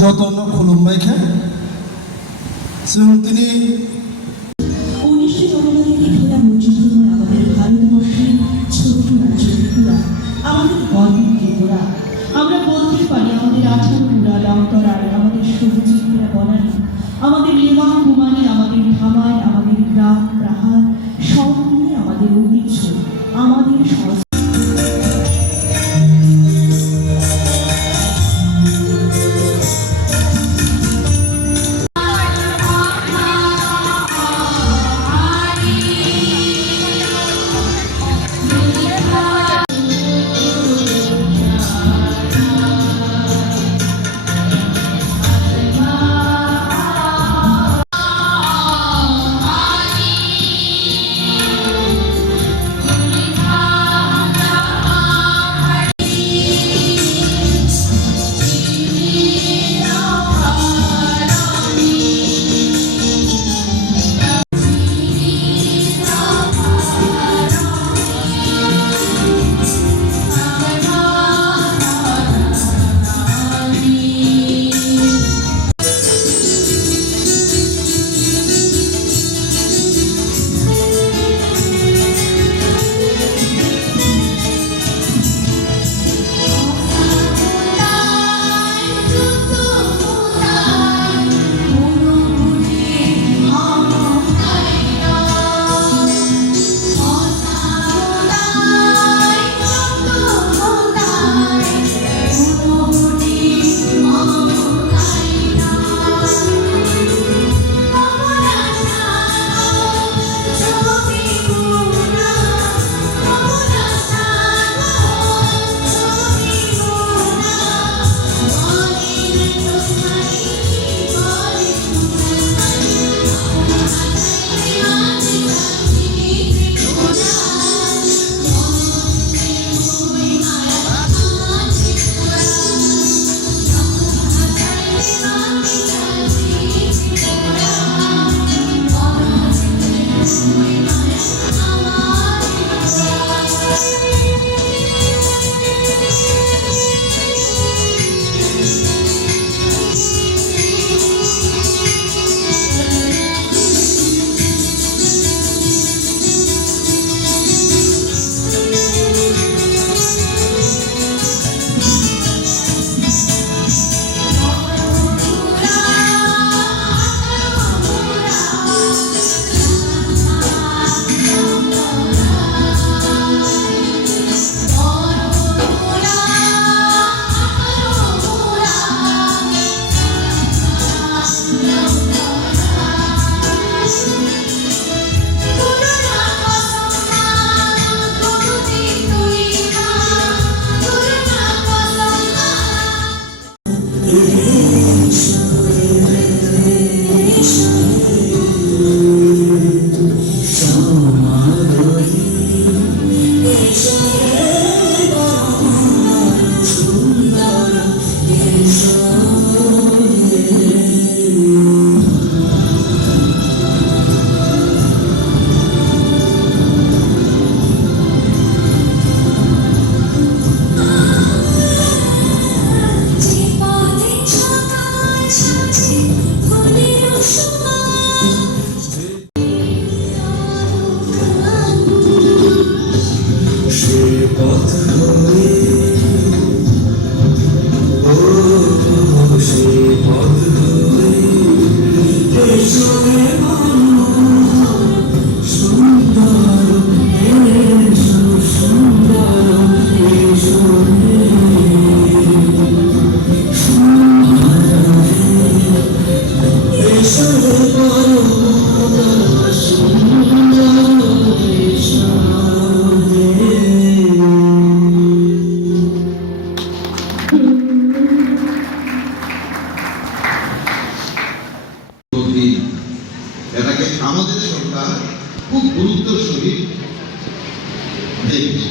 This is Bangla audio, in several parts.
যতন খুলুম্বাইকে তিনি 1999 থেকে ঘেরা মুজিবুর আমাদের ভারতবর্ষের ছোট রাজ্যগুলা আমাদের গর্বের কেবলা আমরা বলতে পারি আমাদের 18 পুরা লঙ্করার আমাদের সবুজ ঘেরা বনানী আমাদের লেমা কুমারী আমাদের ধামাই আমাদের গ্রাম প্রাহার সব নিয়ে আমাদের ঐতিহ্য আমাদের সংস্কৃতি আমাদের সরকার খুব গুরুত্বের সহিত দেখছে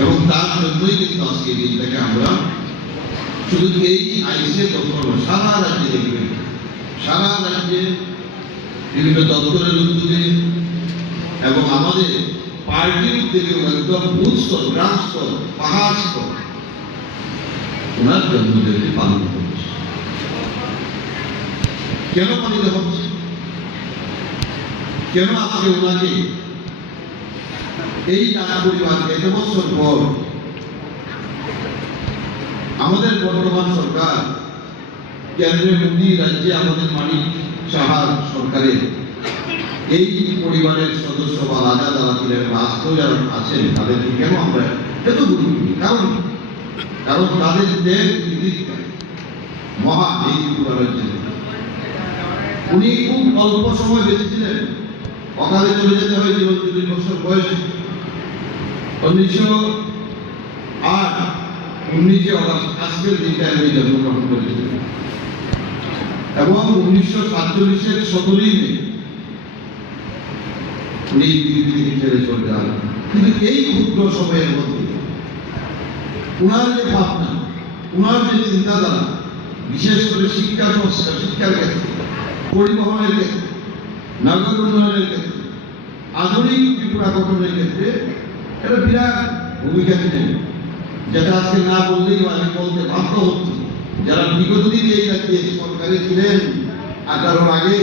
এবং তার জন্যই কিন্তু আজকে এই দিনটাকে আমরা শুধু এই আইসিএ দপ্তর সারা রাজ্যে দেখবেন, সারা রাজ্যে বিভিন্ন দপ্তরের উদ্যোগে এবং আমাদের পার্টির উদ্যোগে একদম ভূস্তর গ্রামস্তর পাহাড় স্তর ওনার জন্মদিনটি পালন করছে। কেন পালিত হচ্ছে? কেন আজকে ওনাকে এই টাকা পরিবারকে এত বছর পর আমাদের বর্তমান সরকার কেন্দ্রে মোদী, রাজ্যে আমাদের মানিক সাহার সরকারের এই পরিবারের সদস্য বা রাজা যারা ছিলেন বা আস্ত যারা আছেন তাদেরকে কেন আমরা এত গুরুত্ব দিই? কারণ তাদের দেশ মহা এই ত্রিপুরার জন্য উনি খুব অল্প সময় বেঁচেছিলেন, অকালে চলে যেতে হয়েছিল 30 বছর বয়সে। 1908 অগাস্ট আজকের দিনটা উনি জন্মগ্রহণ করেছিলেন এবং 1947 17 মে উনি পৃথিবী ছেড়ে চলে যান। কিন্তু এই ক্ষুদ্র সময়ের মধ্যে উনার যে ভাবনা, উনার যে চিন্তাধারা, বিশেষ করে শিক্ষা সংস্কার, শিক্ষার ক্ষেত্রে, পরিবহনের ক্ষেত্রে, নগর উন্নয়নের ক্ষেত্রে, আধুনিক ত্রিপুরা গঠনের ক্ষেত্রে একটা বিরাট ভূমিকা ছিলেন, যেটা আজকে না বললেই আমি বলতে বাধ্য হচ্ছি। যারা বিগত দিন এই রাজ্যে সরকারে ছিলেন 18 আগে,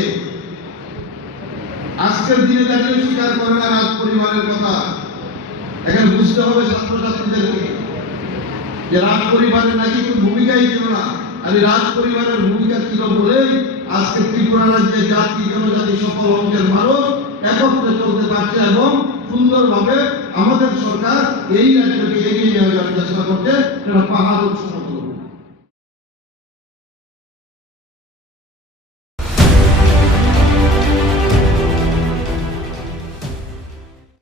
আজকের দিনে দাঁড়িয়ে স্বীকার করে না রাজ পরিবারের কথা। এখানে বুঝতে হবে ছাত্রছাত্রীদেরকে যে রাজ পরিবারের নাকি কোনো ভূমিকাই ছিল না, আর এই রাজ পরিবারের ভূমিকা ছিল বলেই আজকে ত্রিপুরা রাজ্যে জাতি জনজাতি সকল অংশের মানুষ একত্রে চলতে পারছে এবং সুন্দরভাবে আমাদের সরকার এই রাজ্যকে এগিয়ে নিয়ে যাওয়ার চেষ্টা করছে। এটা পাহাড়